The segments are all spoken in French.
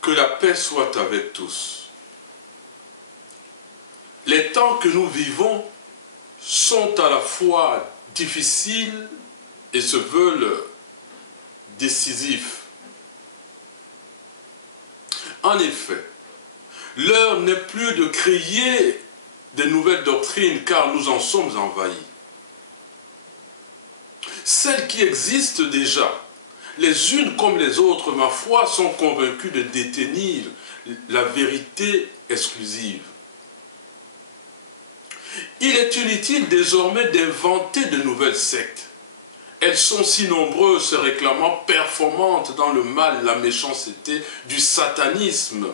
Que la paix soit avec tous. Les temps que nous vivons sont à la fois difficiles et se veulent décisifs. En effet, l'heure n'est plus de créer de nouvelles doctrines car nous en sommes envahis. Celles qui existent déjà, les unes comme les autres, ma foi, sont convaincues de détenir la vérité exclusive. Il est inutile désormais d'inventer de nouvelles sectes. Elles sont si nombreuses, se réclamant performantes dans le mal, la méchanceté, du satanisme,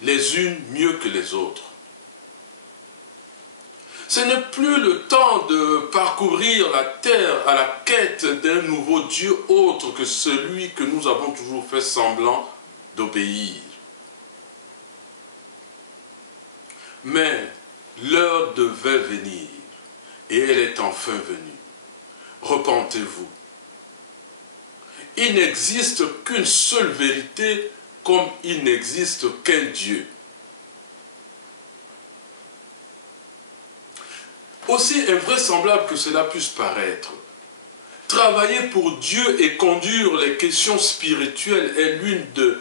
les unes mieux que les autres. Ce n'est plus le temps de parcourir la terre à la quête d'un nouveau Dieu autre que celui que nous avons toujours fait semblant d'obéir. Mais l'heure devait venir, et elle est enfin venue. Repentez-vous. Il n'existe qu'une seule vérité, comme il n'existe qu'un Dieu. Aussi invraisemblable que cela puisse paraître, travailler pour Dieu et conduire les questions spirituelles est l'une des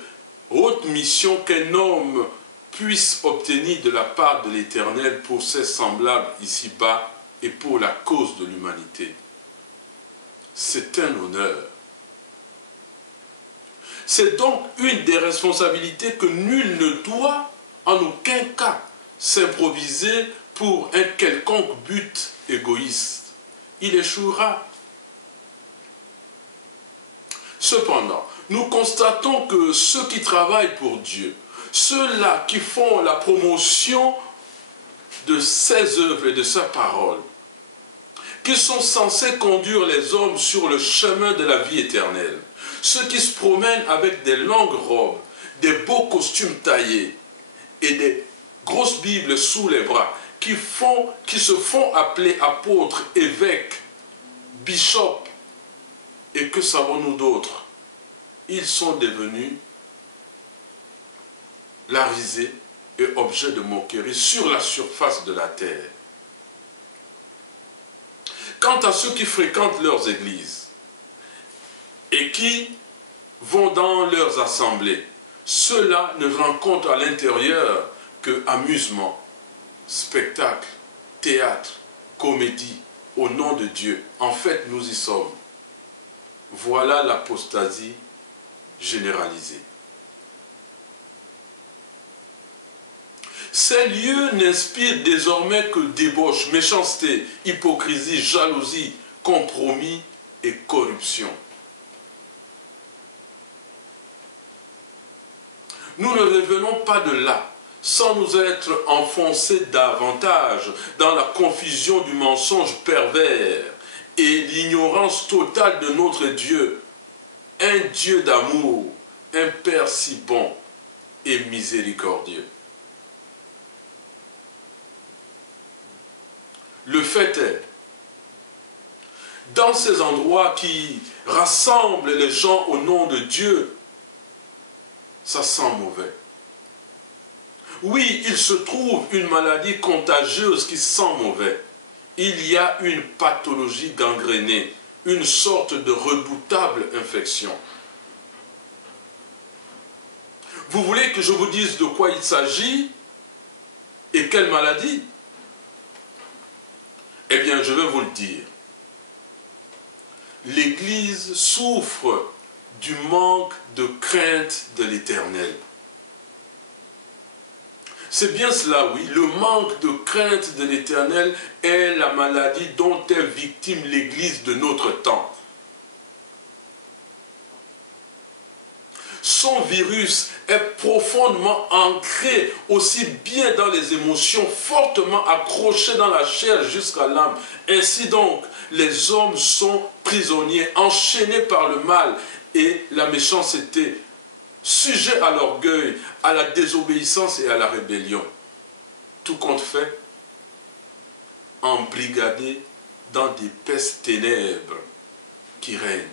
hautes missions qu'un homme puisse obtenir de la part de l'Éternel pour ses semblables ici-bas et pour la cause de l'humanité. C'est un honneur. C'est donc une des responsabilités que nul ne doit en aucun cas s'improviser pour un quelconque but égoïste. Il échouera. Cependant, nous constatons que ceux qui travaillent pour Dieu, ceux-là qui font la promotion de ses œuvres et de sa parole, qui sont censés conduire les hommes sur le chemin de la vie éternelle, ceux qui se promènent avec des longues robes, des beaux costumes taillés et des grosses Bibles sous les bras, qui se font appeler apôtres, évêques, bishops, et que savons-nous d'autres? Ils sont devenus la risée et objet de moquerie sur la surface de la terre. Quant à ceux qui fréquentent leurs églises et qui vont dans leurs assemblées, ceux-là ne rencontrent à l'intérieur que amusement, spectacle, théâtre, comédie, au nom de Dieu. En fait, nous y sommes. Voilà l'apostasie généralisée. Ces lieux n'inspirent désormais que débauche, méchanceté, hypocrisie, jalousie, compromis et corruption. Nous ne revenons pas de là sans nous être enfoncés davantage dans la confusion du mensonge pervers et l'ignorance totale de notre Dieu, un Dieu d'amour, un Père si bon et miséricordieux. Le fait est, dans ces endroits qui rassemblent les gens au nom de Dieu, ça sent mauvais. Oui, il se trouve une maladie contagieuse qui sent mauvais. Il y a une pathologie gangrénée, une sorte de redoutable infection. Vous voulez que je vous dise de quoi il s'agit et quelle maladie? Eh bien, je vais vous le dire. L'Église souffre du manque de crainte de l'Éternel. C'est bien cela, oui. Le manque de crainte de l'Éternel est la maladie dont est victime l'Église de notre temps. Son virus est profondément ancré aussi bien dans les émotions, fortement accroché dans la chair jusqu'à l'âme. Ainsi donc, les hommes sont prisonniers, enchaînés par le mal et la méchanceté, sujets à l'orgueil, à la désobéissance et à la rébellion. Tout compte fait, embrigadés dans d'épaisses ténèbres qui règnent.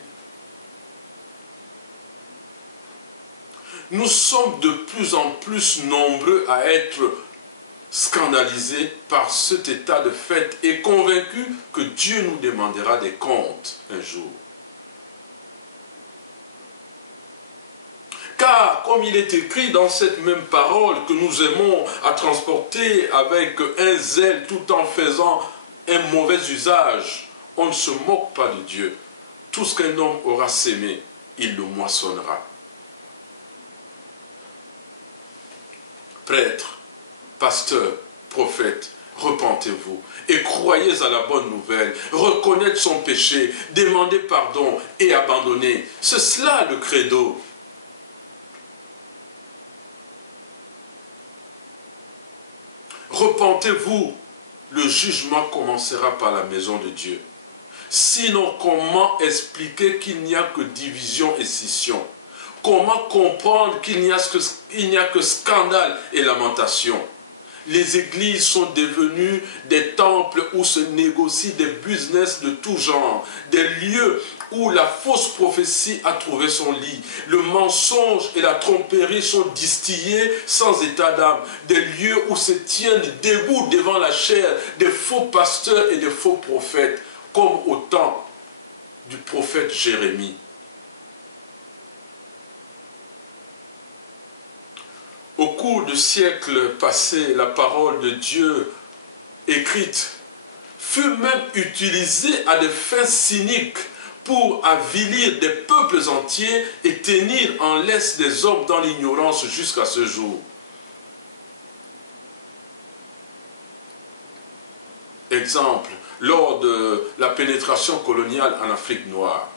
nous sommes de plus en plus nombreux à être scandalisés par cet état de fait et convaincus que Dieu nous demandera des comptes un jour. Car, comme il est écrit dans cette même parole que nous aimons à transporter avec un zèle tout en faisant un mauvais usage, on ne se moque pas de Dieu. Tout ce qu'un homme aura sémé, il le moissonnera. Prêtres, pasteurs, prophètes, repentez-vous et croyez à la bonne nouvelle, reconnaître son péché, demander pardon et abandonner. C'est cela le credo. Repentez-vous, le jugement commencera par la maison de Dieu. Sinon, comment expliquer qu'il n'y a que division et scission? Comment comprendre qu'il n'y a que scandale et lamentation? Les églises sont devenues des temples où se négocient des business de tout genre, des lieux où la fausse prophétie a trouvé son lit. Le mensonge et la tromperie sont distillés sans état d'âme. Des lieux où se tiennent debout devant la chair des faux pasteurs et des faux prophètes, comme au temps du prophète Jérémie. Au cours du siècle passé, la parole de Dieu écrite fut même utilisée à des fins cyniques pour avilir des peuples entiers et tenir en laisse des hommes dans l'ignorance jusqu'à ce jour. Exemple, lors de la pénétration coloniale en Afrique noire,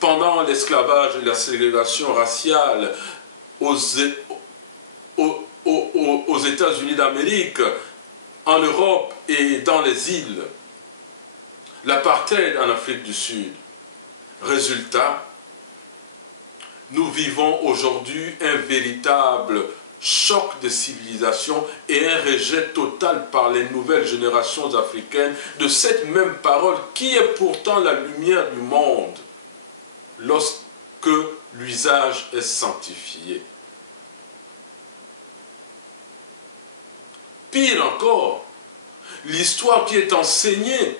pendant l'esclavage et la ségrégation raciale aux États-Unis d'Amérique, en Europe et dans les îles, l'apartheid en Afrique du Sud. Résultat, nous vivons aujourd'hui un véritable choc de civilisation et un rejet total par les nouvelles générations africaines de cette même parole qui est pourtant la lumière du monde lorsque l'usage est sanctifié. Pire encore, l'histoire qui est enseignée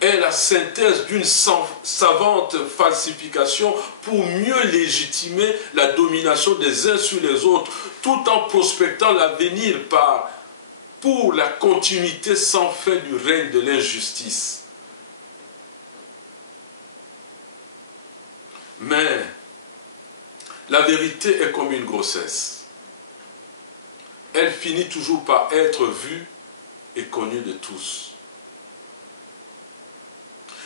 est la synthèse d'une savante falsification pour mieux légitimer la domination des uns sur les autres, tout en prospectant l'avenir pour la continuité sans fin du règne de l'injustice. Mais la vérité est comme une grossesse. Elle finit toujours par être vue et connue de tous.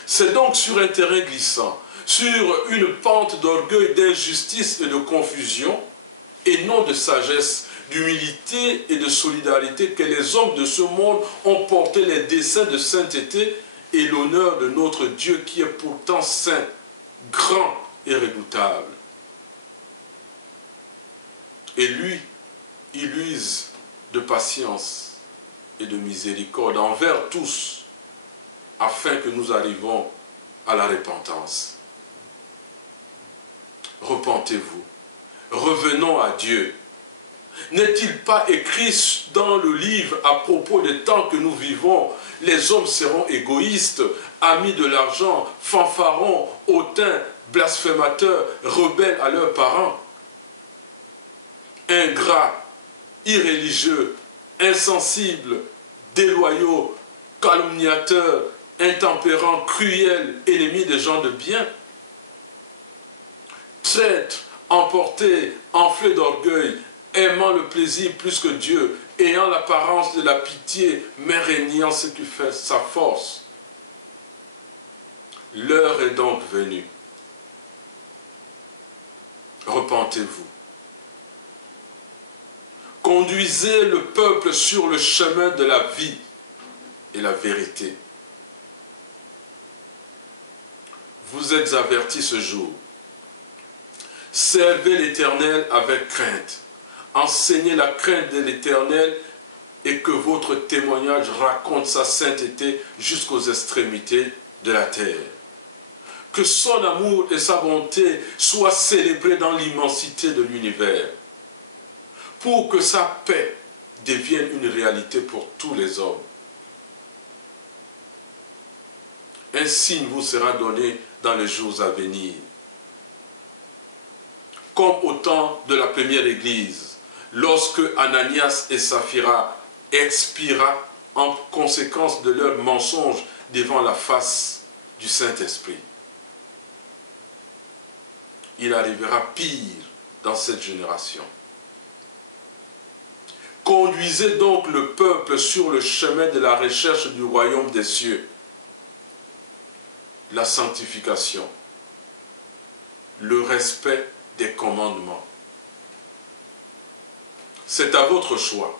C'est donc sur un terrain glissant, sur une pente d'orgueil, d'injustice et de confusion, et non de sagesse, d'humilité et de solidarité que les hommes de ce monde ont porté les desseins de sainteté et l'honneur de notre Dieu qui est pourtant saint, grand et redoutable. Et lui, il use de patience et de miséricorde envers tous, afin que nous arrivions à la repentance. Repentez-vous, revenons à Dieu. N'est-il pas écrit dans le livre à propos des temps que nous vivons, les hommes seront égoïstes, amis de l'argent, fanfarons, hautains, blasphémateurs, rebelles à leurs parents, ingrats, irréligieux, insensibles, déloyaux, calomniateurs, intempérants, cruels, ennemis des gens de bien, traîtres, emportés, enflés d'orgueil, aimant le plaisir plus que Dieu, ayant l'apparence de la pitié, mais régnant ce qui fait sa force. L'heure est donc venue. Repentez-vous. Conduisez le peuple sur le chemin de la vie et la vérité. Vous êtes avertis ce jour. Servez l'Éternel avec crainte. Enseignez la crainte de l'Éternel et que votre témoignage raconte sa sainteté jusqu'aux extrémités de la terre. que son amour et sa bonté soient célébrés dans l'immensité de l'univers, pour que sa paix devienne une réalité pour tous les hommes. Un signe vous sera donné dans les jours à venir. Comme au temps de la première église, lorsque Ananias et Saphira expira en conséquence de leurs mensonges devant la face du Saint-Esprit. Il arrivera pire dans cette génération. Conduisez donc le peuple sur le chemin de la recherche du royaume des cieux, la sanctification, le respect des commandements. C'est à votre choix.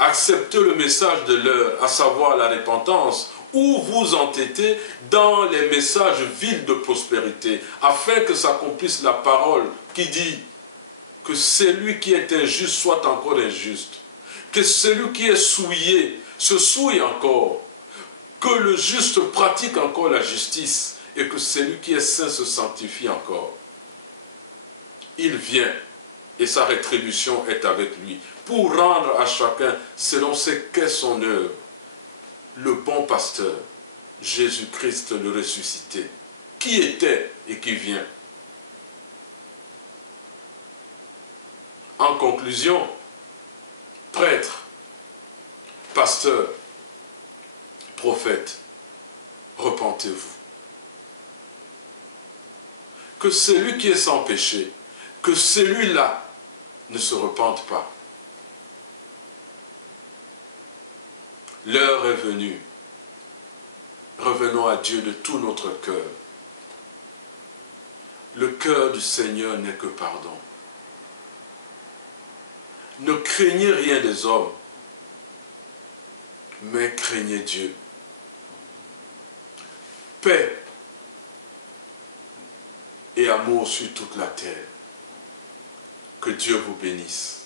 Acceptez le message de l'heure, à savoir la repentance, ou vous entêtez dans les messages vils de prospérité, afin que s'accomplisse la parole qui dit que celui qui est injuste soit encore injuste, que celui qui est souillé se souille encore, que le juste pratique encore la justice, et que celui qui est saint se sanctifie encore. Il vient, et sa rétribution est avec lui, pour rendre à chacun selon ce qu'est son œuvre. Le bon pasteur, Jésus-Christ le ressuscité, qui était et qui vient. En conclusion, prêtre, pasteur, prophète, repentez-vous. Que celui qui est sans péché, que celui-là ne se repente pas. L'heure est venue. Revenons à Dieu de tout notre cœur. Le cœur du Seigneur n'est que pardon. Ne craignez rien des hommes, mais craignez Dieu. Paix et amour sur toute la terre. Que Dieu vous bénisse.